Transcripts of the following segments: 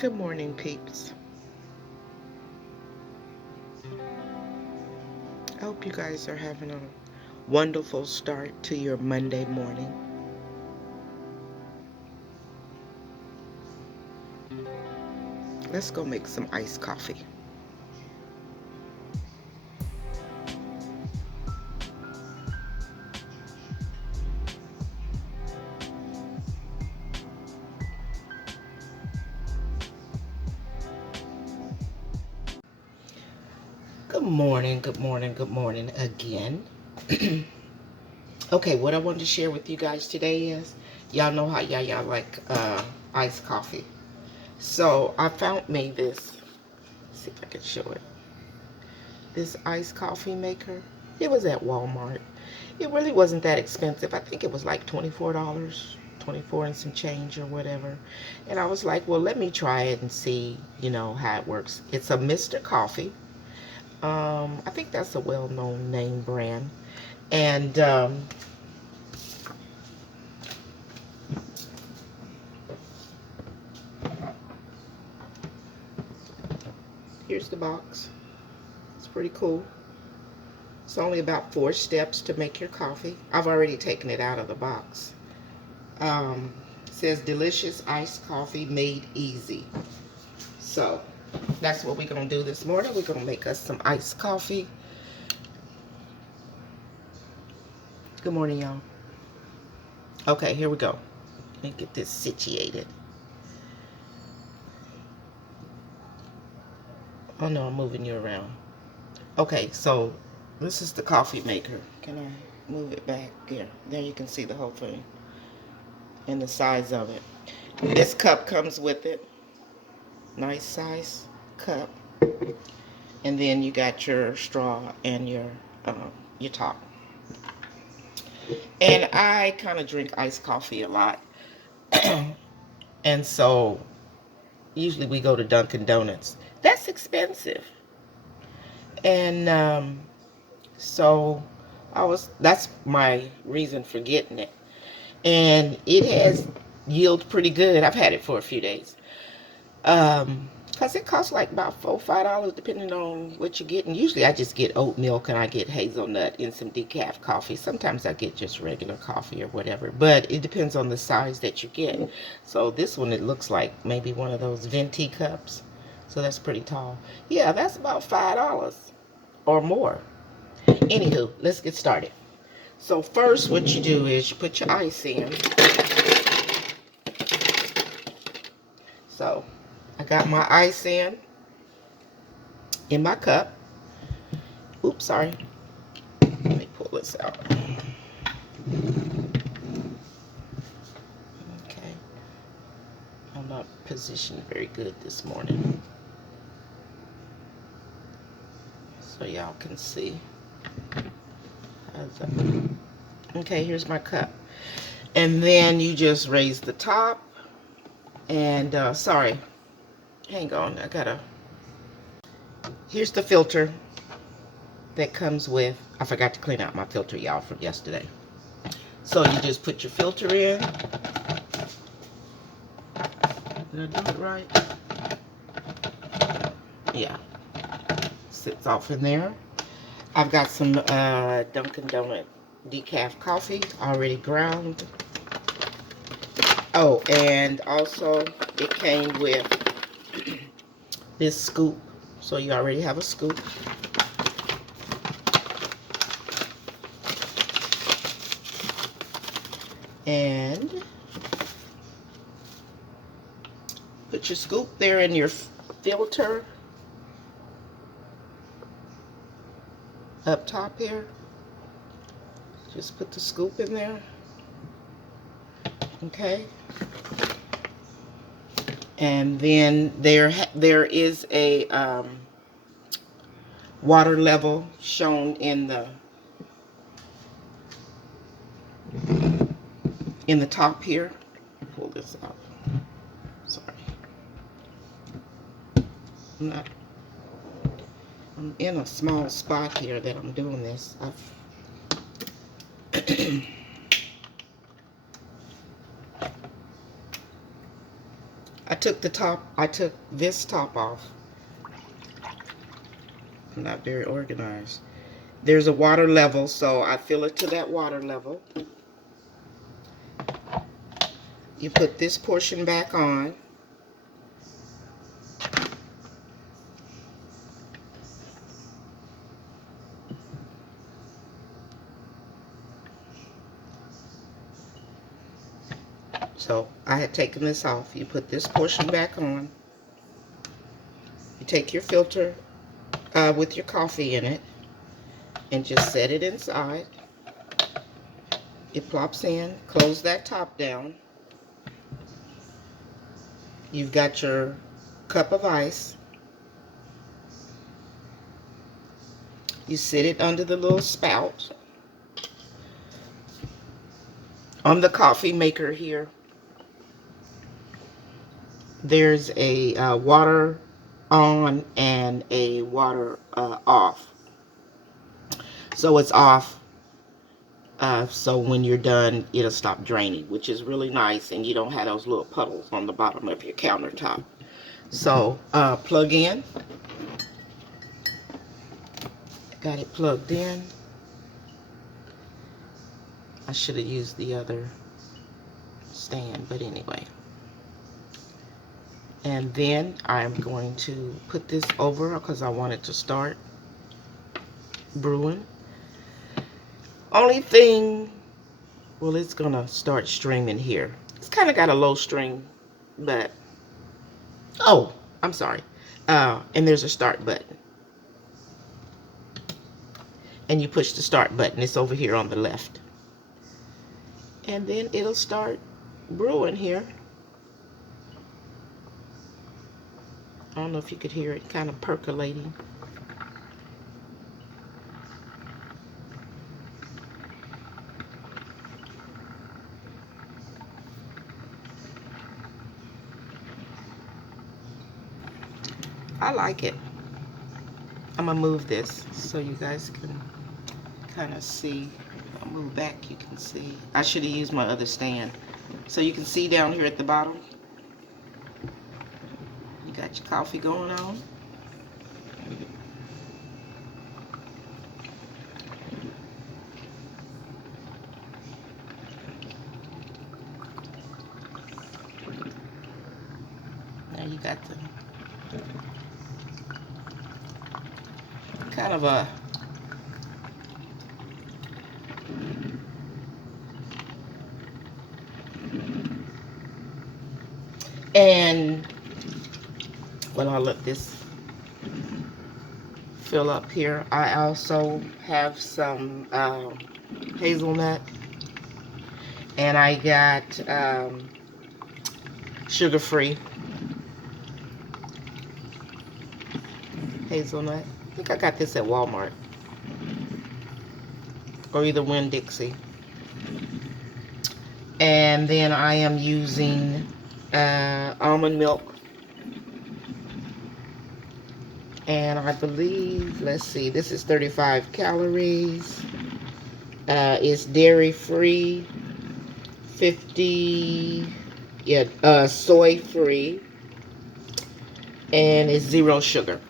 Good morning, peeps. I hope you guys are having a wonderful start to your Monday morning. Let's go make some iced coffee. Good morning, good morning, good morning again. Okay, what I wanted to share with you guys today is, y'all know how y'all like iced coffee. So I found me this, let's see if I can show it. This iced coffee maker. It was at Walmart. It really wasn't that expensive. I think it was like $24, 24 and some change or whatever. And I was like, well, let me try it and see, how it works. It's a Mr. Coffee. I think that's a well-known name brand. And here's the box. It's pretty cool. It's only about 4 steps to make your coffee. I've already taken it out of the box. It says delicious iced coffee made easy. So that's what we're going to do this morning. We're going to make us some iced coffee. Good morning, y'all. Okay, here we go. Let me get this situated. Oh no, I'm moving you around. Okay, so this is the coffee maker. Can I move it back? There you can see the whole thing and the size of it. This cup comes with it. Nice size cup. And then you got your straw and your top. And I kind of drink iced coffee a lot. And so usually we go to Dunkin' Donuts. That's expensive. And so that's my reason for getting it. And it has yielded pretty good. I've had it for a few days. Because it costs like about $4 or $5 depending on what you're getting. Usually I just get oat milk and I get hazelnut and some decaf coffee. Sometimes I get just regular coffee or whatever. But it depends on the size that you get. So this one, it looks like maybe one of those venti cups. So that's pretty tall. Yeah, that's about $5 or more. Anywho, let's get started. So first what you do is you put your ice in. So I got my ice in my cup. Oops, sorry. Let me pull this out. Okay. I'm not positioned very good this morning, so y'all can see. Okay, here's my cup. And then you just raise the top. And, sorry. Hang on, here's the filter that comes with, I forgot to clean out my filter, y'all, from yesterday. So you just put your filter in. Did I do it right? Yeah. Sits off in there. I've got some Dunkin' Donut decaf coffee already ground. Oh, and also it came with this scoop. So you already have a scoop. And put your scoop there in your filter up top here. Just put the scoop in there. Okay. And then there is a water level shown in the top here. Pull this out. Sorry. I'm in a small spot here that I'm doing this. I took this top off. I'm not very organized. There's a water level, so I fill it to that water level. You put this portion back on. So I had taken this off. You put this portion back on. You take your filter with your coffee in it and just set it inside. It plops in. Close that top down. You've got your cup of ice. You sit it under the little spout. On the coffee maker here, there's a water on and a water off. So it's off, so when you're done, it'll stop draining, which is really nice, and you don't have those little puddles on the bottom of your countertop. So plug in. Got it plugged in. I should have used the other stand, but anyway. And then I'm going to put this over because I want it to start brewing. Only thing, well, it's gonna start streaming here. It's kind of got a low stream, but oh, I'm sorry. And there's a start button. And you push the start button. It's over here on the left. And then it'll start brewing here. I don't know if you could hear it kind of percolating. I like it. I'm gonna move this so you guys can kind of see. I'll move back, you can see. I should have used my other stand. So you can see down here at the bottom. You got your coffee going on. Now you got the kind of a and when I let this fill up here, I also have some hazelnut, and I got sugar-free hazelnut. I think I got this at Walmart or either Winn-Dixie. And then I am using almond milk. And I believe, let's see, this is 35 calories. It's dairy free, 50, soy free, and it's 0 sugar.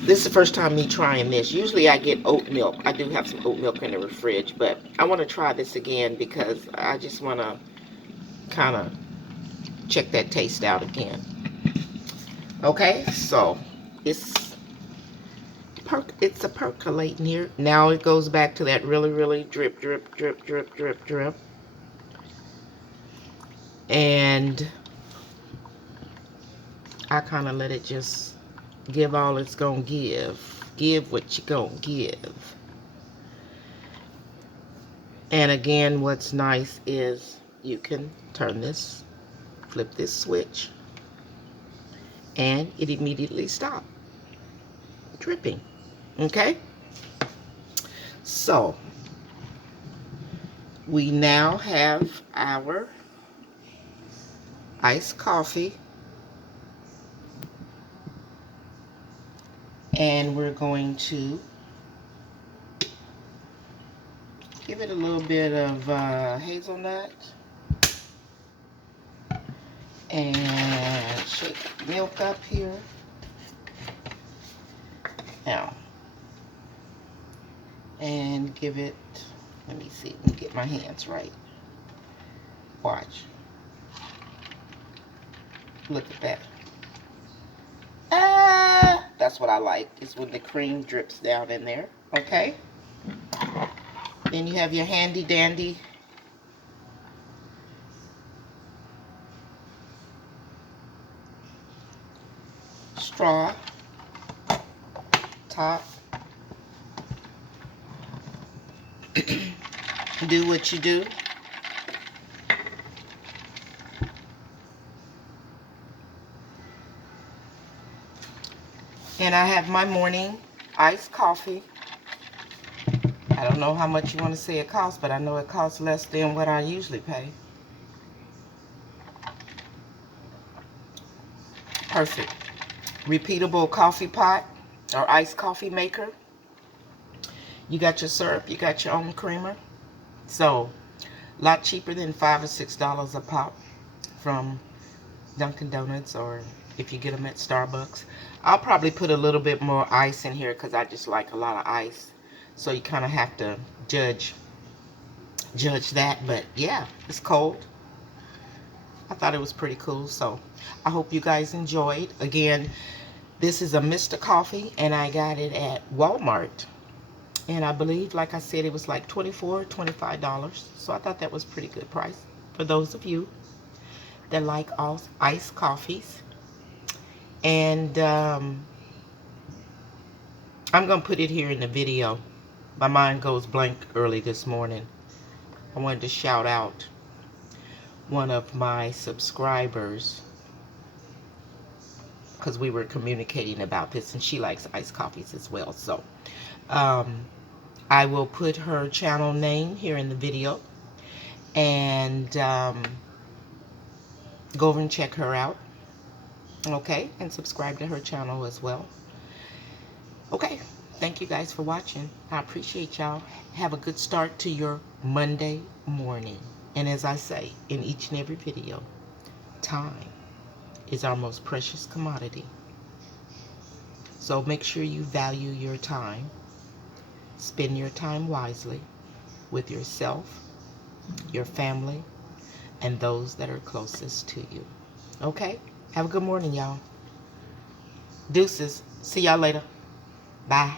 This is the first time me trying this. Usually I get oat milk. I do have some oat milk in the fridge, but I want to try this again because I just want to kind of check that taste out again. Okay, so it's a percolating here. Now it goes back to that really drip, drip, drip, drip, drip, drip. And I kind of let it just give all it's gonna give. Give what you gonna give. And again, what's nice is you can turn this, flip this switch, and it immediately stops dripping. Okay? So, we now have our iced coffee. And we're going to give it a little bit of hazelnut. And shake milk up here. Now, and give it, let me see, let me get my hands right. Watch. Look at that. That's what I like, is when the cream drips down in there. Okay. Then you have your handy dandy straw top. Do what you do. And I have my morning iced coffee. I don't know how much you want to say it costs, but I know it costs less than what I usually pay. Perfect. Repeatable coffee pot or iced coffee maker. You got your syrup, you got your own creamer. So, a lot cheaper than $5 or $6 a pop from Dunkin' Donuts, or if you get them at Starbucks. I'll probably put a little bit more ice in here because I just like a lot of ice. So you kind of have to judge that. But yeah, it's cold. I thought it was pretty cool. So I hope you guys enjoyed. Again, this is a Mr. Coffee, and I got it at Walmart. And I believe, like I said, it was like $24, $25. So I thought that was a pretty good price for those of you that like all iced coffees. And I'm going to put it here in the video. My mind goes blank early this morning. I wanted to shout out one of my subscribers because we were communicating about this, and she likes iced coffees as well. So I will put her channel name here in the video, and go over and check her out. Okay, and subscribe to her channel as well. Okay, thank you guys for watching. I appreciate y'all. Have a good start to your Monday morning. And as I say in each and every video, time is our most precious commodity. So make sure you value your time. Spend your time wisely with yourself, your family, and those that are closest to you. Okay? Have a good morning, y'all. Deuces. See y'all later. Bye.